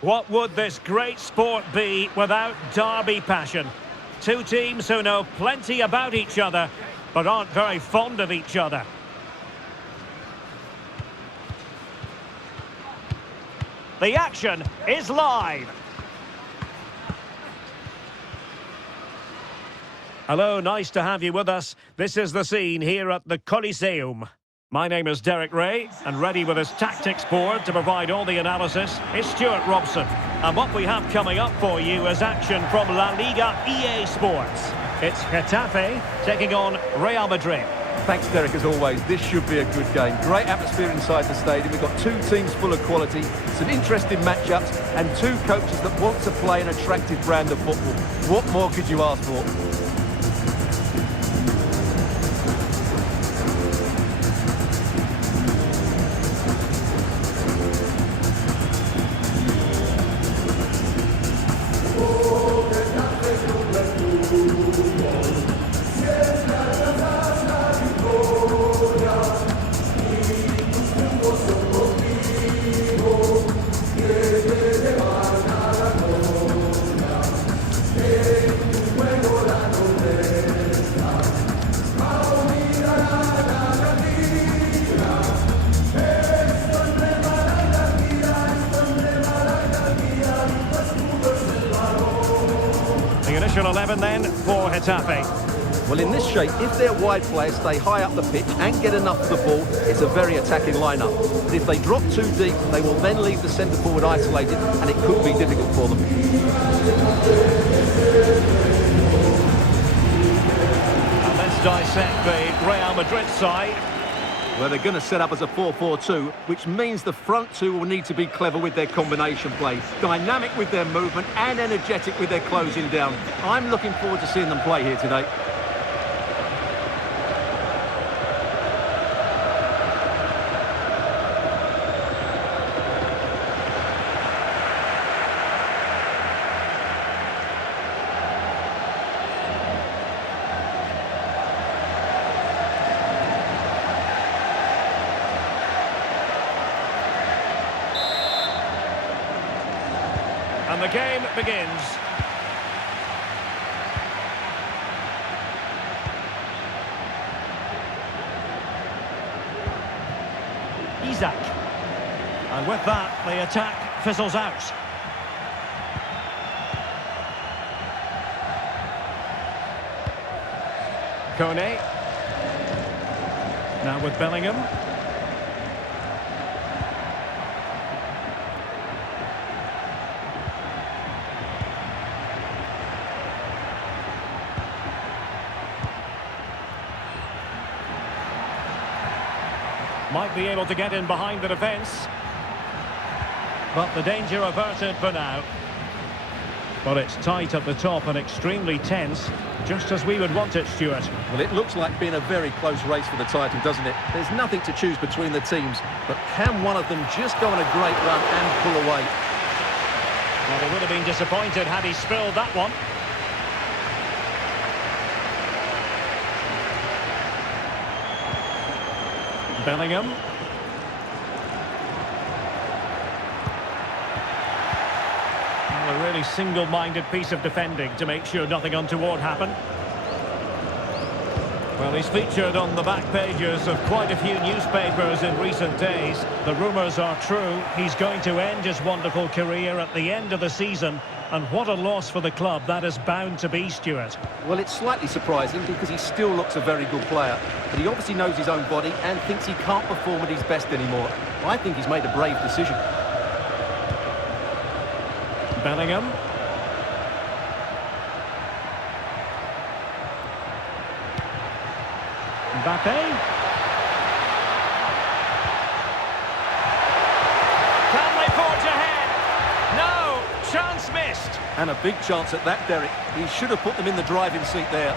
What would this great sport be without derby passion? Two teams who know plenty about each other, but aren't very fond of each other. The action is live. Hello, nice to have you with us. This is the scene here at the Coliseum. My name is Derek Ray, and ready with his tactics board to provide all the analysis is Stuart Robson. And what we have coming up for you is action from La Liga EA Sports. It's Getafe taking on Real Madrid. Thanks, Derek, as always. This should be a good game. Great atmosphere inside the stadium. We've got two teams full of quality, some interesting matchups, and two coaches that want to play an attractive brand of football. What more could you ask for? The initial 11 then for Getafe. Well, in this shape, if their wide players stay high up the pitch and get enough of the ball, it's a very attacking lineup. But if they drop too deep, they will then leave the centre forward isolated, and it could be difficult for them. And let's dissect the Real Madrid side. Well, they're going to set up as a 4-4-2, which means the front two will need to be clever with their combination play, dynamic with their movement and energetic with their closing down. I'm looking forward to seeing them play here today. And the game begins. Isaac. And with that, the attack fizzles out. Kone. Now with Bellingham. Might be able to get in behind the defence. But the danger averted for now. But it's tight at the top and extremely tense, just as we would want it, Stuart. Well, it looks like being a very close race for the title, doesn't it? There's nothing to choose between the teams, but can one of them just go on a great run and pull away? Well, they would have been disappointed had he spilled that one. Bellingham. A really single-minded piece of defending to make sure nothing untoward happened. Well, he's featured on the back pages of quite a few newspapers in recent days. The rumours are true. He's going to end his wonderful career at the end of the season. And what a loss for the club that is bound to be, Stuart. Well, it's slightly surprising because he still looks a very good player. But he obviously knows his own body and thinks he can't perform at his best anymore. I think he's made a brave decision. Bellingham. Mbappe. Can they forge ahead? No, chance missed. And a big chance at that, Derek. He should have put them in the driving seat there.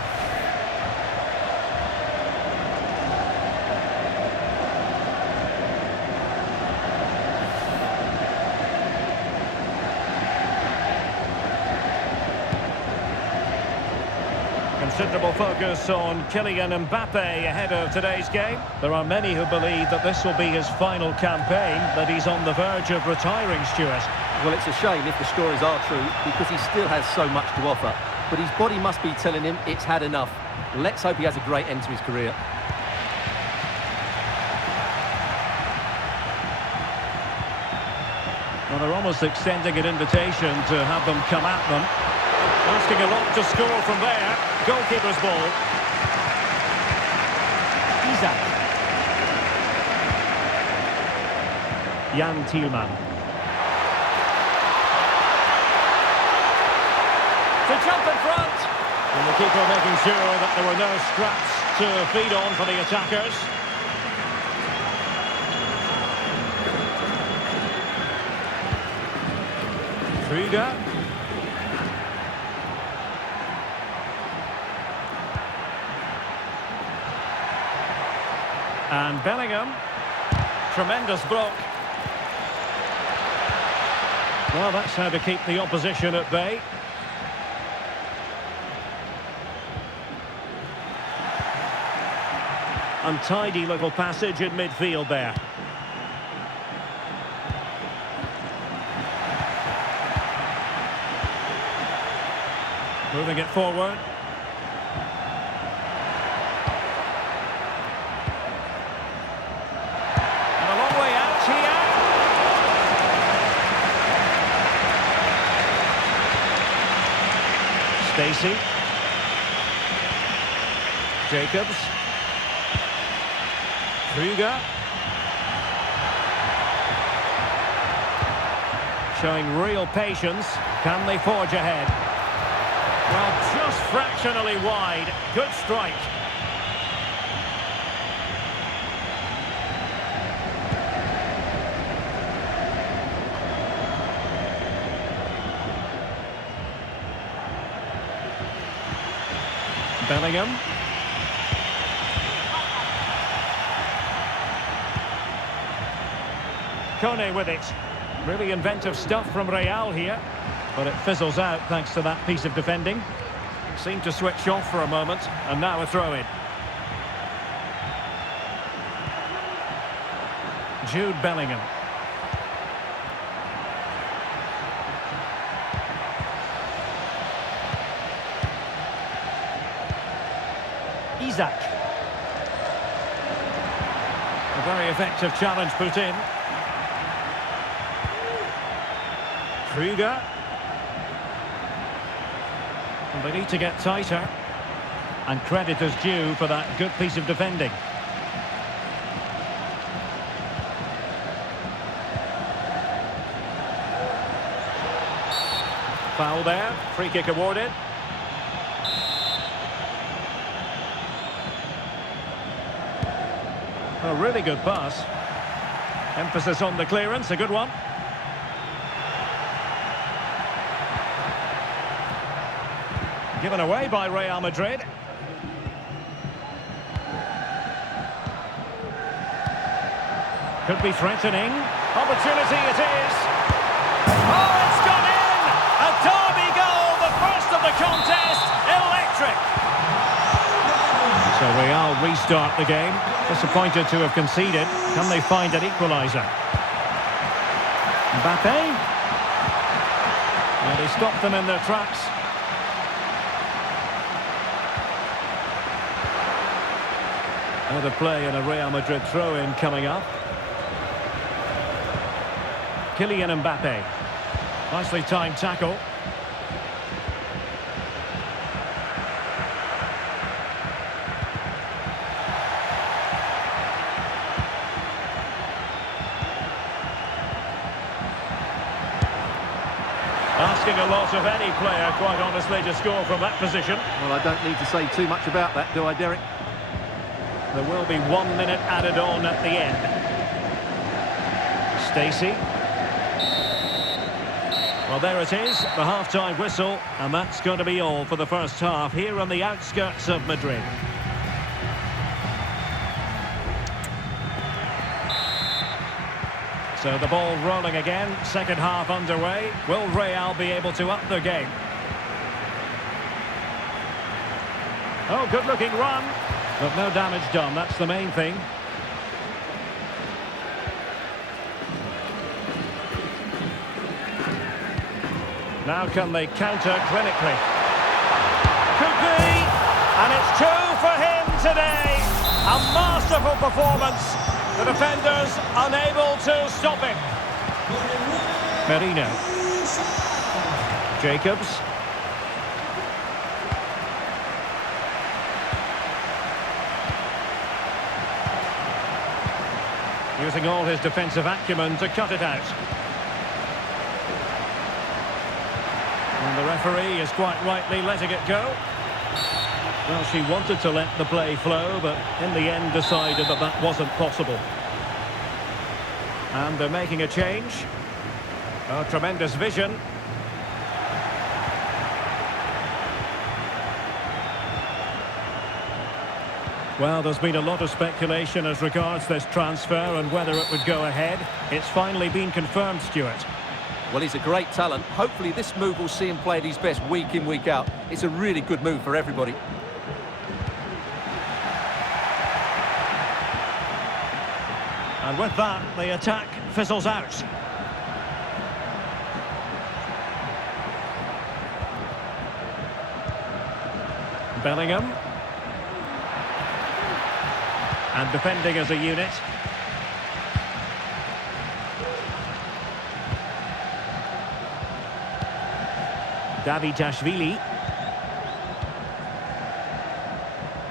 considerable focus on Kylian Mbappe ahead of today's game. There are many who believe that this will be his final campaign, that he's on the verge of retiring, Stuart. Well, it's a shame if the stories are true, because he still has so much to offer. But his body must be telling him it's had enough. Let's hope he has a great end to his career. Well, they're almost extending an invitation to have them come at them. Asking a lot to score from there. Goalkeeper's ball. Isak. Jan Thielmann. To jump in front. And the keeper making sure that there were no scraps to feed on for the attackers. Krüger. And Bellingham. Tremendous block. Well, that's how to keep the opposition at bay. Untidy little passage in midfield there. Moving it forward. And a long way out here. Stacey. Jacobs. Krüger. Showing real patience. Can they forge ahead? Well, just fractionally wide. Good strike. Bellingham. Kone with it. Really inventive stuff from Real here. But it fizzles out thanks to that piece of defending. Seemed to switch off for a moment, and now a throw-in. Jude Bellingham. Isak. A very effective challenge put in. Krüger. And they need to get tighter. And credit is due for that good piece of defending. Foul there. Free kick awarded. A really good pass. Emphasis on the clearance. A good one. Given away by Real Madrid. Could be threatening. Opportunity it is. Oh, it's gone in! A derby goal, the first of the contest. Electric. So Real restart the game. Disappointed to have conceded. Can they find an equaliser? Mbappe. And he stopped them in their tracks. Out of play and a Real Madrid throw-in coming up. Kylian Mbappe. Nicely timed tackle. Asking a lot of any player, quite honestly, to score from that position. Well, I don't need to say too much about that, do I, Derek? There will be 1 minute added on at the end. Stacey. Well, there it is, the half-time whistle, and that's going to be all for the first half here on the outskirts of Madrid. So the ball rolling again, second half underway. Will Real be able to up their game? Oh, good-looking run. But no damage done, that's the main thing. Now can they counter clinically? Could be! And it's two for him today. A masterful performance. The defenders unable to stop him. Merino. Jacobs. Using all his defensive acumen to cut it out. And the referee is quite rightly letting it go. Well, she wanted to let the play flow, but in the end decided that that wasn't possible. And they're making a change. Oh, tremendous vision. Well, there's been a lot of speculation as regards this transfer and whether it would go ahead. It's finally been confirmed, Stuart. Well, he's a great talent. Hopefully this move will see him play at his best week in, week out. It's a really good move for everybody. And with that, the attack fizzles out. Bellingham. And defending as a unit. Davitashvili.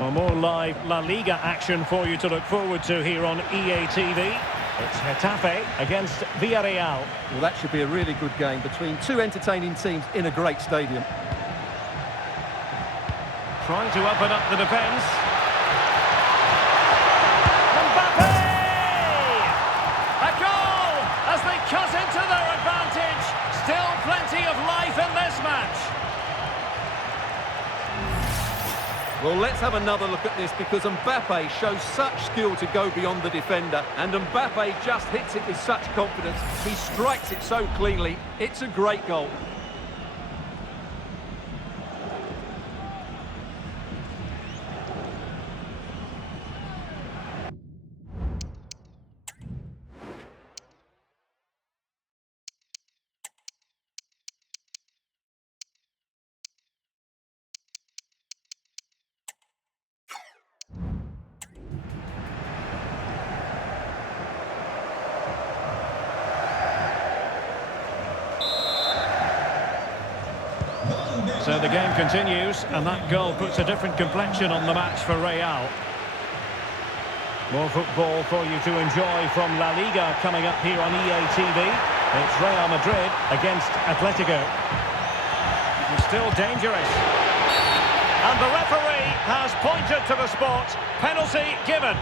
Well, more live La Liga action for you to look forward to here on EA TV. It's Getafe against Villarreal. Well, that should be a really good game between two entertaining teams in a great stadium. Trying to open up the defence. Mbappe! A goal as they cut into their advantage. Still plenty of life in this match. Well, let's have another look at this because Mbappe shows such skill to go beyond the defender. And Mbappe just hits it with such confidence. He strikes it so cleanly. It's a great goal. So the game continues, and that goal puts a different complexion on the match for Real. More football for you to enjoy from La Liga coming up here on EA TV. It's Real Madrid against Atletico. It's still dangerous. And the referee has pointed to the spot. Penalty given.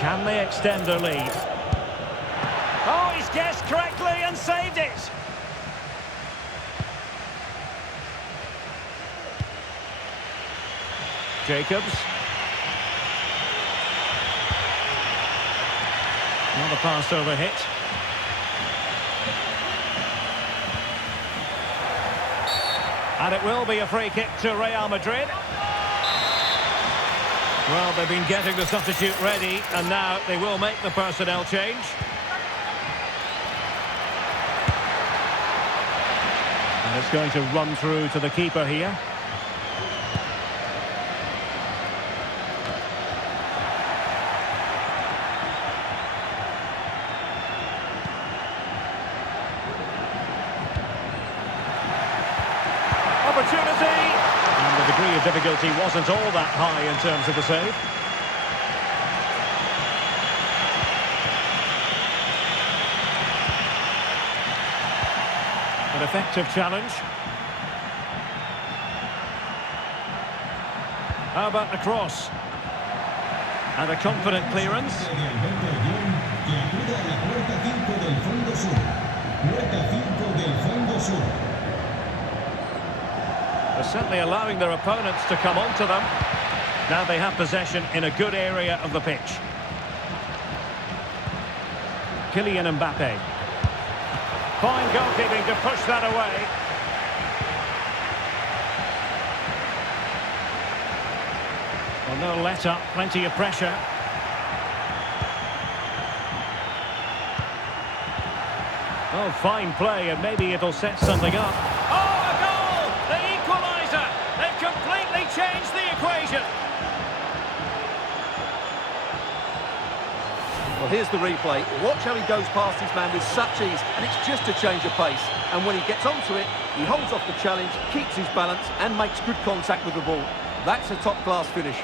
Can they extend their lead? Oh, he's guessed correctly and saved it! Jacobs. Another pass over hit. And it will be a free kick to Real Madrid. Well, they've been getting the substitute ready, and now they will make the personnel change. And it's going to run through to the keeper here. Opportunity! And the degree of difficulty wasn't all that high in terms of the save. An effective challenge. How about the cross? And a confident clearance. They're certainly allowing their opponents to come onto them. Now they have possession in a good area of the pitch. Kylian Mbappe. Fine goalkeeping to push that away. Well, no let up, plenty of pressure. Oh, fine play, and maybe it'll set something up. Oh, a goal! The equaliser! They've completely changed the equation. Well, here's the replay. Watch how he goes past his man with such ease, and it's just a change of pace. And when he gets onto it, he holds off the challenge, keeps his balance, and makes good contact with the ball. That's a top-class finish.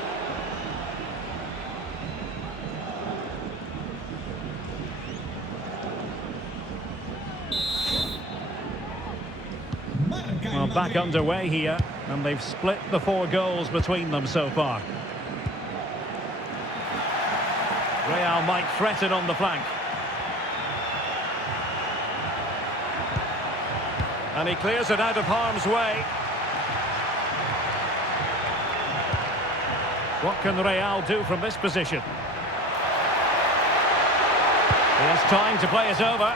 Well, back underway here, and they've split the 4 goals between them so far. Real might threaten on the flank. And he clears it out of harm's way. What can Real do from this position? He has time to play it over.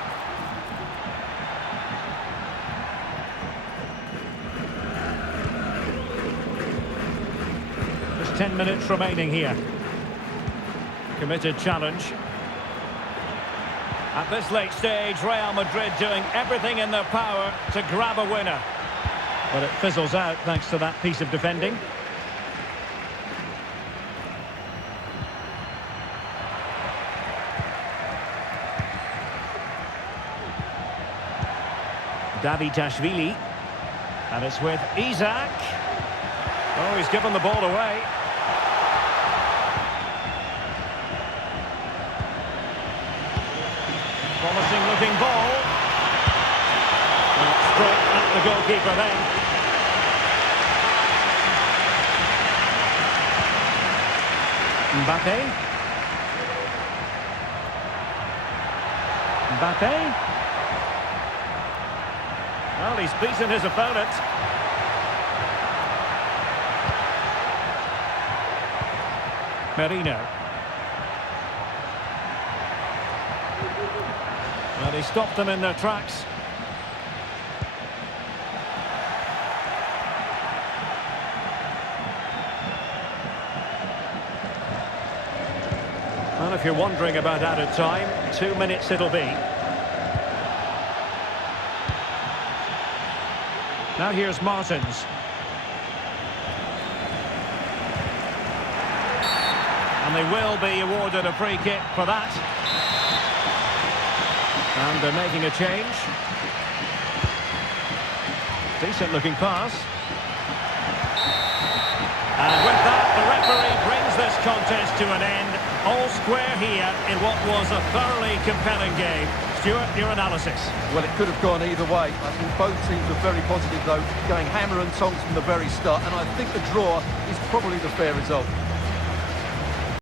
Just 10 minutes remaining here. Committed challenge. At this late stage, Real Madrid doing everything in their power to grab a winner. But it fizzles out thanks to that piece of defending. Davitashvili. And it's with Isak. Oh, he's given the ball away. Promising looking ball. And straight at the goalkeeper then. Mbappe. Well, he's beaten his opponent. Merino. Well, he stopped them in their tracks. And if you're wondering about added time, 2 minutes it'll be. Now here's Martins. And they will be awarded a free kick for that. And they're making a change. Decent looking pass. And with that, the referee brings this contest to an end. All square here in what was a thoroughly compelling game. Stuart, your analysis. Well, it could have gone either way. I think both teams were very positive, though, going hammer and tongs from the very start. And I think the draw is probably the fair result.